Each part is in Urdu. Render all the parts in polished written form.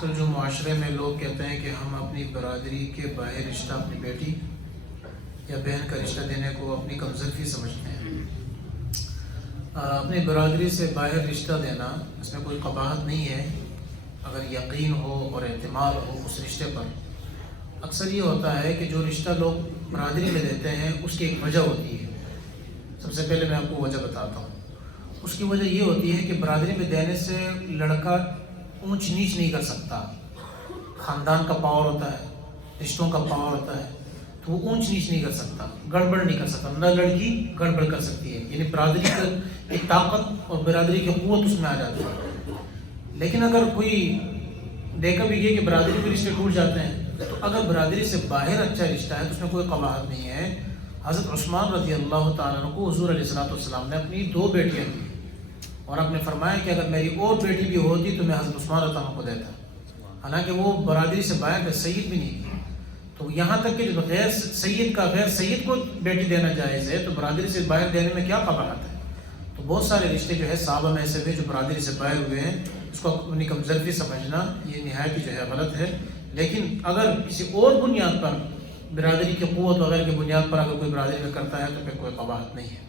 کل جو معاشرے میں لوگ کہتے ہیں کہ ہم اپنی برادری کے باہر رشتہ اپنی بیٹی یا بہن کا رشتہ دینے کو اپنی کمزوری سمجھتے ہیں۔ اپنی برادری سے باہر رشتہ دینا اس میں کوئی قباحت نہیں ہے اگر یقین ہو اور اعتماد ہو اس رشتے پر۔ اکثر یہ ہوتا ہے کہ جو رشتہ لوگ برادری میں دیتے ہیں اس کی ایک وجہ ہوتی ہے۔ سب سے پہلے میں آپ کو وجہ بتاتا ہوں۔ اس کی وجہ یہ ہوتی ہے کہ برادری میں دینے سے لڑکا اونچ نیچ نہیں کر سکتا، خاندان کا پاور ہوتا ہے، رشتوں کا پاور ہوتا ہے، تو وہ اونچ نیچ نہیں کر سکتا، گڑبڑ نہیں کر سکتا، نہ لڑکی گڑبڑ کر سکتی ہے، یعنی برادری کی ایک طاقت اور برادری کی قوت اس میں آ جاتی ہے۔ لیکن اگر کوئی دیکھا بھی یہ کہ برادری کے رشتے ٹوٹ جاتے ہیں، تو اگر برادری سے باہر اچھا رشتہ ہے تو اس میں کوئی قباحت نہیں ہے۔ حضرت عثمان رضی اللہ تعالیٰ عنہ کو حضور علیہ السلام نے اپنی 2 بیٹیاں دی اور آپ نے فرمایا کہ اگر میری اور بیٹی بھی ہوتی تو میں حضرت عثمان رضی اللہ عنہ کو دیتا، حالانکہ وہ برادری سے باہر تھے، سید بھی نہیں تھی۔ تو یہاں تک کہ جب غیر سید کو بیٹی دینا جائز ہے تو برادری سے باہر دینے میں کیا قباحت ہے؟ تو بہت سارے رشتے جو ہے صحابہ میں ایسے ہوئے جو برادری سے باہر ہوئے ہیں، اس کو اپنی کمزوری سمجھنا یہ نہایت جو ہے غلط ہے۔ لیکن اگر کسی اور بنیاد پر، برادری کی قوت وغیرہ کی بنیاد پر اگر کوئی برادری میں کرتا ہے تو پھر کوئی قباحت نہیں ہے۔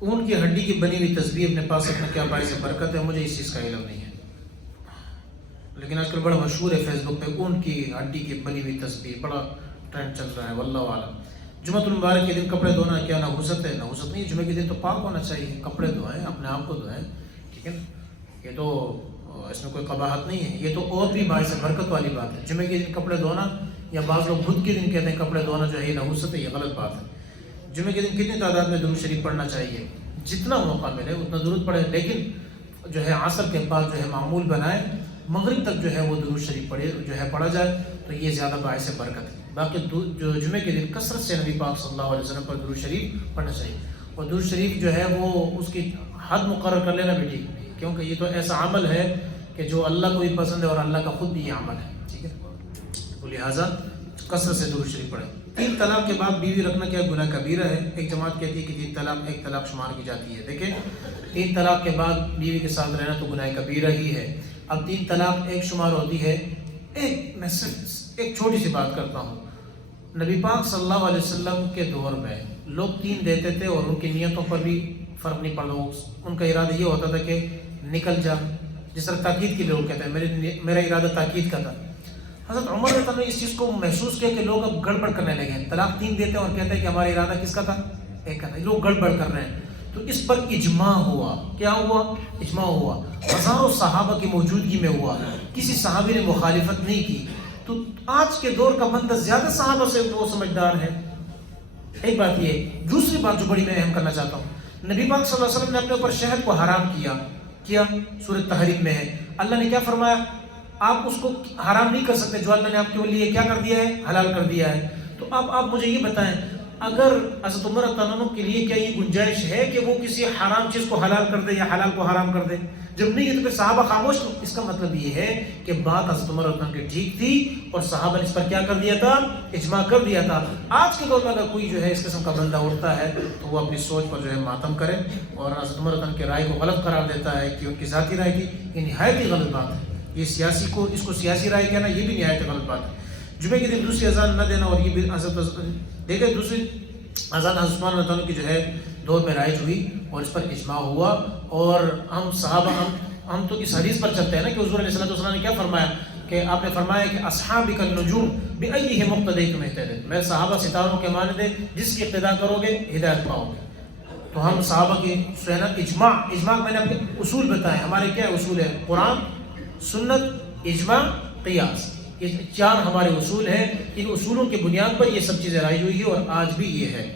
اونٹ کی ہڈی کی بنی ہوئی تسبیح اپنے پاس رکھنا کیا باعث برکت ہے؟ مجھے اس چیز کا علم نہیں ہے، لیکن آج کل بڑا مشہور ہے فیس بک پہ اونٹ کی ہڈی کی بنی ہوئی تسبیح، بڑا ٹرینڈ چل رہا ہے، واللہ عالم۔ جمعۃ المبارک کے دن کپڑے دھونا کیا نحوست ہے؟ نحوست نہیں، جمعے کے دن تو پاک ہونا چاہیے، کپڑے دھوئیں، اپنے آپ کو دھوئیں، ٹھیک ہے نا، یہ تو اس میں کوئی قباحت نہیں ہے، یہ تو اور بھی باعث برکت والی بات ہے۔ جمعے کے دن کپڑے دھونا، یا بعض لوگ بدھ کے دن کہتے ہیں کپڑے دھونا جو ہے یہ نحوست ہے، یہ غلط بات ہے۔ جمعے کے دن کتنی تعداد میں درود شریف پڑھنا چاہیے؟ جتنا موقع ملے اتنا درود پڑھے، لیکن جو ہے عصر کے بعد جو ہے معمول بنائے، مغرب تک جو ہے وہ درود شریف پڑھا جائے تو یہ زیادہ باعث برکت ہے۔ باقی جو جمعے کے دن کثرت سے نبی پاک صلی اللہ علیہ وسلم پر درود شریف پڑھنا چاہیے، اور درود شریف جو ہے وہ اس کی حد مقرر کر لینا بھی ٹھیک ہے، کیونکہ یہ تو ایسا عمل ہے کہ جو اللہ کو بھی پسند ہے اور اللہ کا خود بھی یہ عمل ہے، ٹھیک ہے، تو لہٰذا کثرت سے درود شریف پڑھیں۔ 3 طلاق کے بعد بیوی رکھنا کیا گناہ کبیرہ ہے؟ ایک جماعت کہتی ہے کہ 3 طلاق ایک طلاق شمار کی جاتی ہے۔ دیکھیں، 3 طلاق کے بعد بیوی کے ساتھ رہنا تو گناہ کبیرہ ہی ہے۔ اب 3 طلاق ایک شمار ہوتی ہے۔ میں صرف ایک چھوٹی سی بات کرتا ہوں۔ نبی پاک صلی اللہ علیہ وسلم کے دور میں لوگ 3 دیتے تھے اور ان کی نیتوں پر بھی فرق نہیں پڑتا، ان کا ارادہ یہ ہوتا تھا کہ نکل جا، جس طرح تاکید کے لوگ کہتے ہیں میرا ارادہ تاکید کا تھا۔ حضرت عمر رضی اللہ عنہ نے اس چیز کو محسوس کیا کہ لوگ اب گڑبڑ کرنے لگے ہیں، طلاق 3 دیتے ہیں اور کہتے ہیں کہ ہمارا ارادہ کس کا تھا؟ ایک کا تھا، لوگ گڑبڑ کر رہے ہیں۔ تو اس پر اجماع ہوا۔ کیا ہوا؟ اجماع ہوا، ہزاروں صحابہ کی موجودگی میں ہوا، کسی صحابی نے مخالفت نہیں کی۔ تو آج کے دور کا بندہ زیادہ صحابہ سے وہ سمجھدار ہے، ایک بات یہ۔ دوسری بات جو بڑی میں اہم کرنا چاہتا ہوں، نبی پاک صلی اللہ علیہ وسلم نے اپنے اوپر شہد کو حرام کیا سورۃ تحریم میں ہے۔ اللہ نے کیا فرمایا؟ آپ اس کو حرام نہیں کر سکتے جو اللہ نے آپ کے لیے کیا کر دیا ہے؟ حلال کر دیا ہے۔ تو اب آپ مجھے یہ بتائیں، اگر حضرت عمر رضی اللہ عنہ کے لیے کیا یہ گنجائش ہے کہ وہ کسی حرام چیز کو حلال کر دے یا حلال کو حرام کر دے؟ جب نہیں ہے تو پھر صحابہ خاموش تھے۔ اس کا مطلب یہ ہے کہ بات حضرت عمر رضی اللہ عنہ کی ٹھیک تھی اور صحابہ نے اس پر کیا کر دیا تھا؟ اجماع کر دیا تھا۔ آج کے دور میں اگر کوئی جو ہے اس قسم کا بندہ اٹھتا ہے تو وہ اپنی سوچ پر جو ہے ماتم کرے اور حضرت عمر رضی اللہ عنہ کی رائے کو غلط قرار دیتا ہے کہ ان کی ذاتی رائے تھی، یہ نہایت ہی غلط بات ہے۔ یہ اس کو سیاسی رائے کہنا یہ بھی نہایت غلط بات ہے۔ جمعے کے دن دوسری اذان نہ دینا، اور یہ بھی دیکھیں دوسری اذان حضرت عثمان رضی اللہ عنہ کی جو ہے دور میں رائج ہوئی اور اس پر اجماع ہوا، اور ہم صحابہ ہم تو اس حدیث پر چلتے ہیں نا کہ حضور علیہ السلام نے کیا فرمایا کہ آپ نے فرمایا کہ اصحابک النجوم بأیہم اقتدیتم اہتدیتم، میرے صحابہ ستاروں کے مانند ہیں، جس کی اقتداء کرو گے ہدایت پاؤ گے۔ تو ہم صحابہ کی اجماع میں نے اپنے اصول بتائے، ہمارے کیا اصول ہے؟ قرآن، سنت، اجماع، قیاس، یہ 4 ہمارے اصول ہیں۔ ان اصولوں کی بنیاد پر یہ سب چیزیں رائج ہوئی ہے، اور آج بھی یہ ہے۔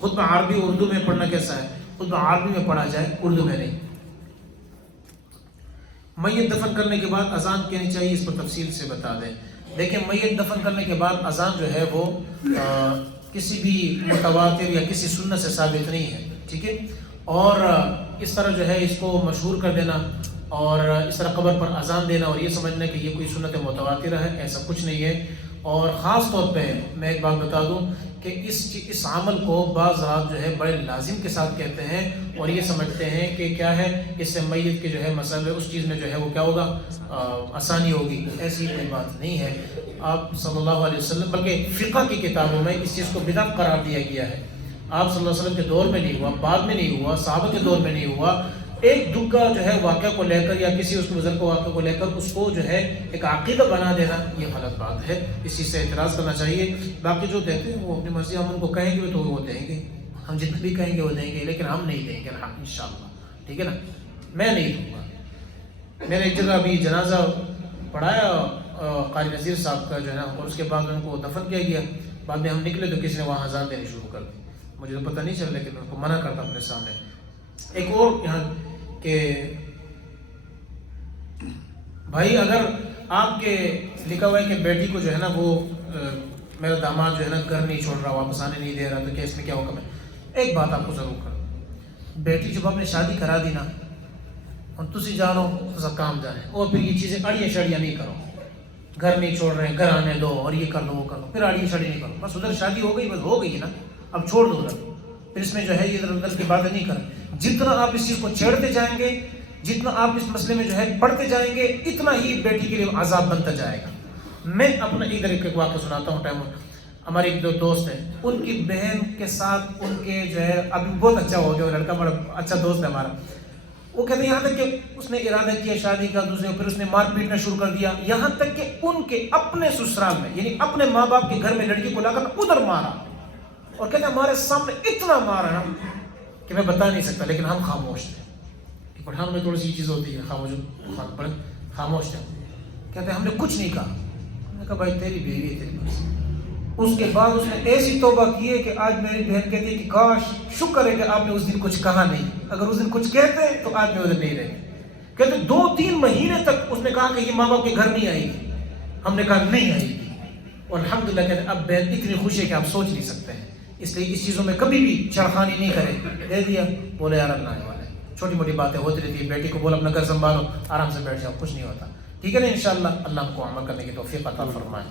خطبہ عربی اردو میں پڑھنا کیسا ہے؟ خطبہ عربی میں پڑھا جائے، اردو میں نہیں۔ میت دفن کرنے کے بعد اذان کہنی چاہیے، اس پر تفصیل سے بتا دیں۔ دیکھیں، میت دفن کرنے کے بعد اذان جو ہے وہ کسی بھی متواتر یا کسی سنت سے ثابت نہیں ہے، ٹھیک ہے، اور اس طرح جو ہے اس کو مشہور کر دینا اور اس طرح قبر پر اذان دینا اور یہ سمجھنا کہ یہ کوئی سنت متواترہ ہے، ایسا کچھ نہیں ہے۔ اور خاص طور پہ میں ایک بات بتا دوں کہ اس عمل کو بعض رات جو ہے بڑے لازم کے ساتھ کہتے ہیں اور یہ سمجھتے ہیں کہ کیا ہے اس سے میت کے جو ہے مسئلہ اس چیز میں جو ہے وہ کیا ہوگا آسانی ہوگی. ایسی کوئی بات نہیں ہے. آپ صلی اللہ علیہ وسلم بلکہ فقہ کی کتابوں میں اس چیز کو بدعت قرار دیا گیا ہے. آپ صلی اللہ علیہ وسلم کے دور میں نہیں ہوا, بعد میں نہیں ہوا, صحابہ کے دور میں نہیں ہوا. ایک دکھا جو ہے واقعہ کو لے کر یا کسی اس بزرگ کو واقعہ کو لے کر اس کو جو ہے ایک عقیدہ بنا دینا یہ غلط بات ہے. اس چیز سے اعتراض کرنا چاہیے. باقی جو دیتے ہیں وہ اپنی مرضی, ہم ان کو کہیں گے تو وہ دیں گے, ہم جتنے بھی کہیں گے وہ دیں گے, لیکن ہم نہیں دیں گے انشاءاللہ. ٹھیک ہے نا, میں نہیں دوں گا. میں نے ایک جگہ ابھی جنازہ پڑھایا قاری نذیر صاحب کا جو ہے نا, اور اس کے بعد ان کو دفن کیا گیا. بعد میں ہم نکلے تو کسی نے وہاں اذان دینی شروع کر دی. مجھے تو پتہ نہیں چل, لیکن ان کو منع کرتا اپنے سامنے. ایک اور یہاں کہ بھائی اگر آپ کے لکھا ہوا ہے کہ بیٹی کو جو ہے نا وہ میرا داماد جو ہے نا گھر نہیں چھوڑ رہا, واپس آنے نہیں دے رہا, تو کیا اس میں کیا حکم ہے؟ ایک بات آپ کو ضرور کرو, بیٹی جب آپ نے شادی کرا دی نا, اور تسی جانو تو کام جانے, اور پھر یہ چیزیں اڑیاں شڑیاں نہیں کرو. گھر نہیں چھوڑ رہے ہیں, گھر آنے دو, اور یہ کر دو وہ کر دو, پھر اڑیاں شڑی نہیں کرو. بس ادھر شادی ہو گئی, بس ہو گئی نا, اب چھوڑ دو ادھر. پھر اس میں جو ہے یہ ادھر ادھر کی باتیں نہیں کریں. جتنا آپ اس چیز کو چھیڑتے جائیں گے, جتنا آپ اس مسئلے میں جو ہے پڑھتے جائیں گے, اتنا ہی بیٹی کے لیے عذاب بنتا جائے گا. میں اپنا ادھر ایک واقعہ سناتا ہوں. ٹائم ہمارے ایک دو دوست ہیں, ان کی بہن کے ساتھ ان کے جو ہے ابھی بہت اچھا ہو گیا, وہ لڑکا بڑا اچھا دوست ہے ہمارا. وہ کہتے ہیں یہاں تک کہ اس نے ارادہ کیا شادی کا دوسرے, پھر اس نے مار پیٹنا شروع کر دیا, یہاں تک کہ ان کے اپنے سسرال میں یعنی اپنے ماں باپ کے گھر میں لڑکی کو لا کر ادھر مارا. اور کہتے ہیں ہمارے سامنے اتنا مارا نا کہ میں بتا نہیں سکتا, لیکن ہم خاموش تھے. پٹھان میں تھوڑی سی چیز ہوتی ہے, خاموش تھے. کہتے ہیں ہم نے کچھ نہیں کہا. ہم نے کہا بھائی تیری بیوی ہے, تیری بس. اس کے بعد اس نے ایسی توبہ کی ہے کہ آج میری بہن کہتی ہے کہ کاش شکر ہے کہ آپ نے اس دن کچھ کہا نہیں, اگر اس دن کچھ کہتے تو آج میں ادھر نہیں رہے. کہتے 2-3 مہینے تک اس نے کہا کہ یہ ماں باپ کے گھر نہیں آئے گی. ہم نے کہا نہیں آئے گی, اور الحمدللہ کہتے ہیں اب بہن اتنی خوش ہے کہ آپ سوچ نہیں سکتے ہیں. اس لیے اس چیزوں میں کبھی بھی چھڑخانی نہیں کرے. دے دیا, بولے یار اللہ ہے والے, چھوٹی موٹی باتیں ہوتی رہتی ہے. بیٹی کو بول اپنا گھر سنبھالو, آرام سے بیٹھ جاؤ, کچھ نہیں ہوتا. ٹھیک ہے نا, انشاءاللہ اللہ ہم کو عمل کرنے کی توفیق عطا فرمائے.